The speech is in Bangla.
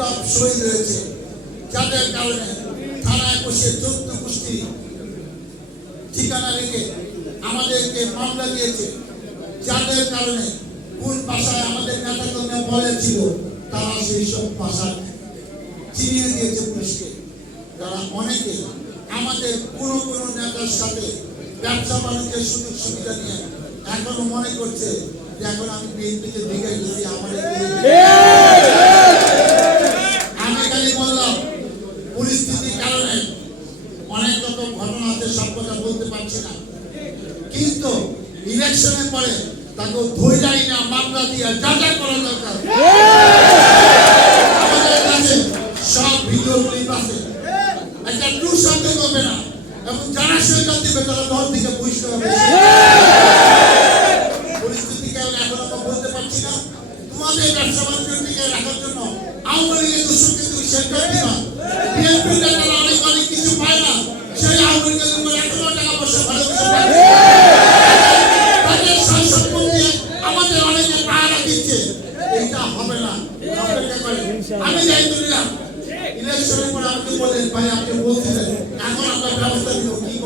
বিপ্লব শহীদ হয়েছে। যাদের কারণে থানায় বসে চোদ্দ ঠিকানা রেখে আমাদেরকে মামলা দিয়েছে। যাদের কারণে কোন আমাদের নেতাকর্মী বলেছিল তারা সেই সব চিনিয়ে দিয়েছে পুলিশকে। যারা অনেকে আমাদের কোনো কোনো নেতার সাথে ব্যবসা বাণিজ্যের সুযোগ সুবিধা নিয়ে এখনও মনে করছে যে, এখন আমি বিএনপিকে দিকে আমার আমি খালি বললাম পরিস্থিতির কারণে অনেক রকম ঘটনা আছে, সব কথা বলতে পারছি না। কিন্তু ইলেকশনের পরে তাকে ধৈর্যাই না, মামলা দিয়ে যা যা করা দরকার। সব ভিডিও আছে। একটা টু শব্দ করবে না, এবং যারা সরকার দিবে, তারা দল থেকে বুঝতে হবে। পরিস্থিতি কেমন এখন আমরা বলতে পারছি না। তোমাদের ব্যবসা বাণিজ্য টিকে রাখার জন্য আওয়ামী লীগের দোষকে তুমি সেন্টার দিবা বিএনপি আমি দায়িত্ব নিলাম ইলেকশনের পর আপনি বলেন ভাই আপনি বলছিলেন। এখন আপনার ব্যবস্থা নিব